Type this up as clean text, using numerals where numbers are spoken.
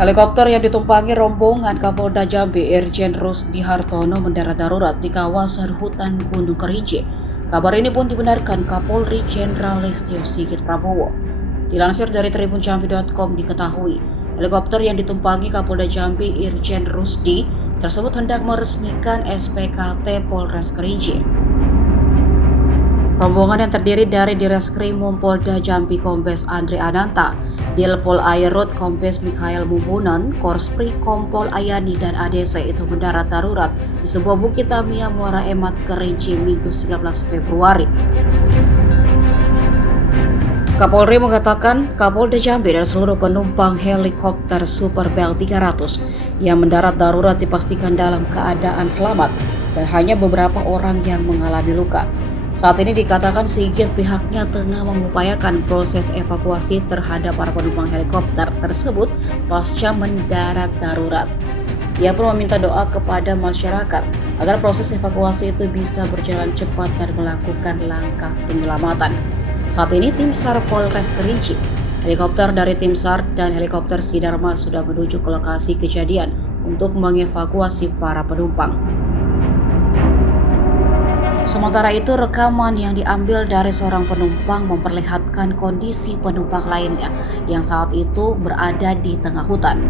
Helikopter yang ditumpangi rombongan Kapolda Jambi Irjen Rusdi Hartono mendarat darurat di kawasan hutan Gunung Kerinci. Kabar ini pun dibenarkan Kapolri Jenderal Listio Sigit Prabowo. Dilansir dari tribunjambi.com diketahui, helikopter yang ditumpangi Kapolda Jambi Irjen Rusdi tersebut hendak meresmikan SPKT Polres Kerinci. Rombongan yang terdiri dari Direskrimum Polda Jambi Kombes Andre Ananta, Dilpol Airut Kombes Mikhail Mumbunan, Korspri Kompol Ayani dan ADC itu mendarat darurat di sebuah bukit Tamiya Muara Emat Kerinci Minggu 19 Februari. Kapolri mengatakan Kapolda Jambi dan seluruh penumpang helikopter Super Bell 300 yang mendarat darurat dipastikan dalam keadaan selamat dan hanya beberapa orang yang mengalami luka. Saat ini dikatakan Sigit pihaknya tengah mengupayakan proses evakuasi terhadap para penumpang helikopter tersebut pasca mendarat darurat. Ia pun meminta doa kepada masyarakat agar proses evakuasi itu bisa berjalan cepat dan melakukan langkah penyelamatan. Saat ini tim SAR Polres Kerinci, helikopter dari tim SAR dan helikopter Sidarma sudah menuju ke lokasi kejadian untuk mengevakuasi para penumpang. Sementara itu, rekaman yang diambil dari seorang penumpang memperlihatkan kondisi penumpang lainnya yang saat itu berada di tengah hutan.